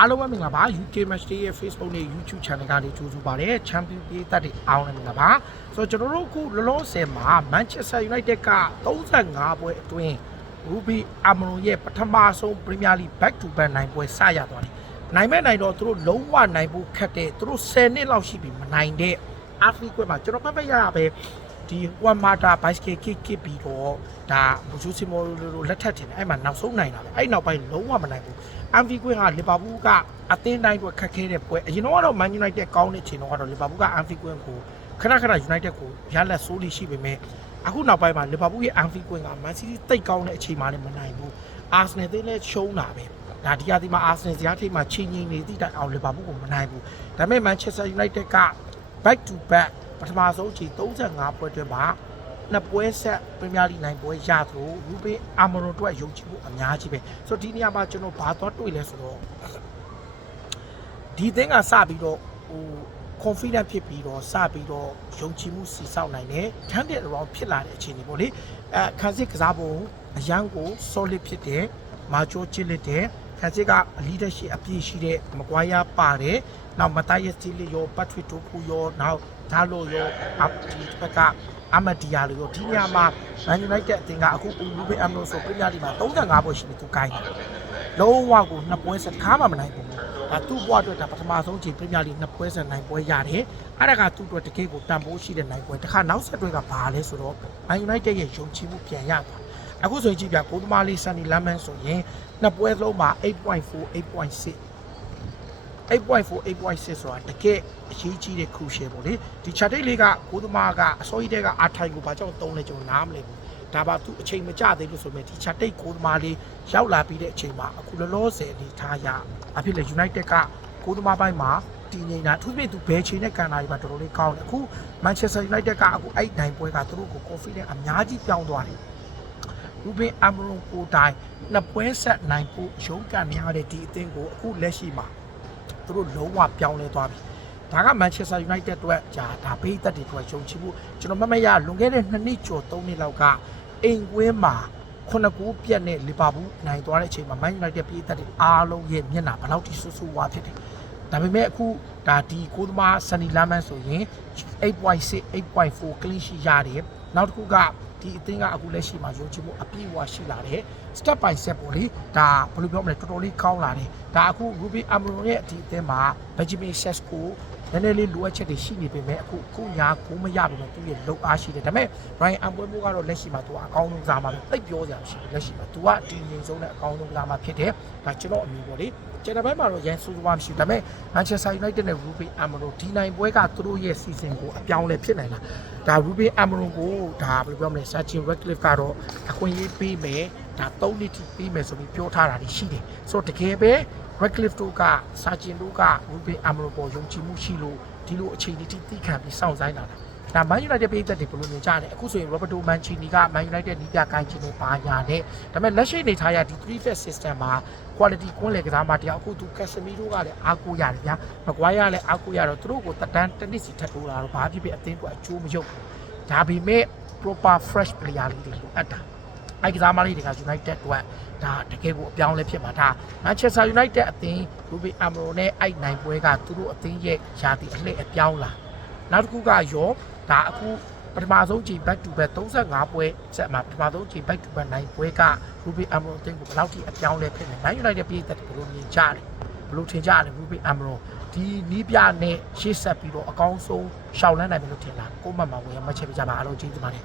အားလုံးပဲမင်္ဂလာပါ UK Match Day ရဲ့ Facebook နဲ့ YouTube Channel ကနေကြိုဆိုပါရစေ Champion ပြည်သက်တွေအားလုံးလည်းမင်္ဂလာပါဆိုတော့ကျွန်တော်တို့အခုလောလောဆယ်မှာ Manchester United က35ပွဲအတွင်း Ruby Amron ရဲ့ပထမဆုံး Premier League back to back နိုင်ပွဲစရသွားတယ်နိုင်မဲ့နိုင်တော့သူတို့လုံးဝနိုင်ဖို့ခက်တဲ့သူတို့10နှစ်လောက်ရှိပြီမနိုင်တဲ့အာဖရိကွဲမှာကျွန်တော်ဖတ်ဖတ်ရရပဲ ဒီဝမ်မာတာဘိုက်စကယ်ကစ်ကစ်ပြီးတော့ဒါဘူဂျူစီမိုလိုလက်ထက်တင်တယ်အဲ့မှာနောက်ဆုံးနိုင်တာပဲအဲ့နောက်ပိုင်းလုံးဝမနိုင်ဘူးအမ်ဗီကွင်းကလီဗာပူးကအသင်းတိုင်းအတွက်ခက်ခဲတဲ့ပွဲအရင်တော့ကတော့မန်ယူနိုက်တက်ကောင်းတဲ့ချိန်တော့ကတော့လီဗာပူးကအမ်ဗီကွင်းကိုခဏခဏယူနိုက်တက်ကိုရလက်ဆိုးလိရှိပေမဲ့အခုနောက်ပိုင်းမှာလီဗာပူးရဲ့အမ်ဗီကွင်းကမန်စီးတီးတိတ်ကောင်းတဲ့အချိန်မှလည်းမနိုင်ဘူးအာဆနယ်အသင်းလည်းရှုံးတာပဲဒါဒီကဒီမှာအာဆနယ်ဇာတ်ထိပ်မှာချင်းချင်းနေသည့်တိုင်အောင်လီဗာပူးကိုမနိုင်ဘူးဒါပေမဲ့မန်ချက်စတာယူနိုက်တက်က back to back ပထမဆုံးချိန်35ပွဲတွင်မှာနှစ်ပွဲဆက်ပရီးမီးယားလိနိုင်ပွဲရသလိုရူဘင်အာမရွန်တို့ကယုံကြည်မှုအများကြီးပဲဆိုတော့ဒီနေရာမှာကျွန်တော်ဘာသွားတွေ့လဲဆိုတော့ဒီသင်းကစပြီးတော့ဟို confident ဖြစ်ပြီးတော့စပြီးတော့ယုံကြည်မှုစီဆောက်နိုင်တယ် turn around ဖြစ်လာတဲ့အခြေအနေပေါ့လေအဲခန်းစစ်ကစားပုံအရန်ကို solid ဖြစ်တယ်မာချိုချစ်လက်တယ် ခန်းစစ်က leadership အပြည့်ရှိတဲ့မကွာရပါတယ်နောက်မတိုင်းရဲ့စတီလီရောပတ်ထွေတိုဖူရောနောက်ဒါလိုရောအပ်ဒီဘက်ကအမဒီယာလိုရောဒီနေရာမှာ Man United အသင်းကအခုဥလူဘေအမ်နိုဆိုပရီးမီးယားလိမှာ35ပွဲရှိနေသူကိုင်းတယ်လုံးဝကိုနှစ်ပွဲဆက်ခါမှမနိုင်ဘူးဒါသူ့ဘဝအတွက်ဒါပထမဆုံးချိန်ပရီးမီးယားလိနှစ်ပွဲဆက်နိုင်ပွဲရတယ်အဲ့ဒါကသူ့အတွက်တကယ်ကိုတန်ဖိုးရှိတဲ့နိုင်ပွဲတစ်ခါနောက်ဆက်တွဲကဘာလဲဆိုတော့ Man United ရဲ့ယုံကြည်မှုပြန်ရသွား အခုဆိုရင်ကြည့်ပြကိုသမားလေးဆန်နီလမ်းမန်းဆိုရင်နှစ်ပွဲလုံးမှာ8.4 8.6 8.4 8.6ဆိုတာတကယ်အရေးကြီးတဲ့ crucial ပေါ့လေဒီ chart လေးကကိုသမားကအစိုးရတဲ့ကအထိုင်ကိုဘာကြောင့်သုံးလဲကျွန်တော်နားမလည်ဘူးဒါပါသူအချိန်မကျသေးလို့ဆိုပေမဲ့ဒီ chart ကိုသမားလေးရောက်လာပြီးတဲ့အချိန်မှာအခုလောလောဆယ်အနေထားရအဖြစ်လေ United ကကိုသမားပိုင်းမှာတည်ငြိမ်တာအထူးဖြင့်သူဘယ်ချိန်နဲ့ကန်တာတွေမှာတော်တော်လေးကောင်းတယ်အခု Manchester United ကအခုအဲ့နိုင်ပွဲကသူတို့ကို confidence အများကြီးပြောင်းသွားတယ် ရူဘင်အမရွန်ကိုတိုင်နှစ်ပွဲဆက်နိုင်ဖို့ရုန်းကန်နေရတဲ့ဒီအသင်းကိုအခုလက်ရှိမှာသူတို့လုံးဝပြောင်းလဲသွားပြီဒါကမန်ချက်စတာယူနိုက်တက်အတွက်ဂျာဒါဘေးသက်တွေအတွက်ယုံကြည်မှုကျွန်တော်မမရလွန်ခဲ့တဲ့2နှစ်ကျော်3နှစ်လောက်ကအိမ်ကွင်းမှာခုနှစ်ကူပြက်နဲ့လီဗာပူးနိုင်သွားတဲ့အချိန်မှာမန်ယူနိုက်တက်ပြည်သက်တွေအားလုံးရဲ့မျက်နှာဘယ်လောက်ထိဆူဆူဝါဖြစ်တယ်ဒါပေမဲ့အခုဒါဒီကိုသမားဆန်နီလာမန်ဆိုရင်8.6 8.4 clean sheet ရတယ်နောက်တစ်ခုက ဒီအသင်းကအခုလက်ရှိမှာယုံကြည်မှုအပြည့်အဝရှိလာတယ် step by step ပေါ့လေဒါဘယ်လိုပြောမလဲတော်တော်လေးကောင်းလာတယ်ဒါအခု Ruby Amron ရဲ့ဒီအသင်းမှာ Benjamin Sesko နည်းနည်းလေးလိုအပ်ချက်တွေရှိနေပေမဲ့အခုအခုညာကိုမရပေမဲ့သူ့ရဲ့လုံအားရှိတယ်ဒါပေမဲ့ Brian Ambuemo ကတော့လက်ရှိမှာသူကအကောင်းဆုံးကစားမှာပဲသိပ်ပြောစရာမရှိဘူးလက်ရှိမှာသူကဒီငင်ဆုံးနဲ့အကောင်းဆုံးကစားမှာဖြစ်တယ်ဒါကျွန်တော်အမြင်ပေါ့လေကျွန်တော်ဘက်မှာတော့ရန်ဆူသွားမရှိဘူးဒါပေမဲ့ Manchester United နဲ့ Ruby Amron ဒီနိုင်ပွဲကသူတို့ရဲ့ season ကိုအပြောင်းလဲဖြစ်နိုင်လားဒါ Ruby Amron ကိုဒါဘယ်လိုပြောမလဲ Sachin Ratcliffe ကတော့အခွင့်အရေးပေးမယ်ဒါ3နှစ်ထိပေးမယ်ဆိုပြီးပြောထားတာရှိတယ်ဆိုတော့တကယ်ပဲ Redcliffe တို့ကစာကျင်တို့က Ruben Amaro ပေါ်ယုံကြည်မှုရှိလို့ဒီလိုအခြေအနေတိတိခံပြီးစောင့်ဆိုင်လာတာဒါ Man United ပြည်သက်တွေဘယ်လိုမြင်ကြလဲအခုဆိုရင် Roberto Mancini က Man United နီးပြကိုင်းခြင်းနဲ့ပါညာနဲ့ဒါပေမဲ့လက်ရှိနေထားရဒီ3 phase system မှာ quality ကွန်းလေကစားမတရားအခုသူ Casemiro ကလည်းအားကိုးရတယ်ဗျာ Maguire လည်းအားကိုးရတော့သူတို့ကိုတက်တန်းတစ်နစ်စီထပ်ထိုးလာတော့ဘာဖြစ်ဖြစ်အသင်းကအကျိုးမရုပ်ဘူးဒါပေမဲ့ proper fresh player လေးတွေလိုအပ်တာ အဲ့ကစားမလေးတွေက United အတွက်ဒါတကယ်ကိုအပြောင်းလဲဖြစ်မှာဒါ Manchester United အသင်း Ruben Amaro နဲ့အဲ့နိုင်ပွဲကသူတို့အသင်းရဲ့ယာတီအလှည့်အပြောင်းလာနောက်တစ်ခုကရောဒါအခုပထမဆုံးချိန် back to back 35ပွဲဆက်မှာပထမဆုံးချိန် back to back နိုင်ပွဲက Ruben Amaro အသင်းကိုဘယ်လောက်ထိအပြောင်းလဲဖြစ်လဲ Man United ပြည်သက်ဘယ်လိုမြင်ကြလဲဘယ်လိုထင်ကြလဲ Ruben Amaro ဒီနီးပြနဲ့ရှေ့ဆက်ပြီးတော့အကောင်းဆုံးရှောက်လန်းနိုင်မယ်လို့ထင်လားကိုမမဝင်ရမှတ်ချက်ပြကြပါအားလုံးကျေးဇူးပါတယ်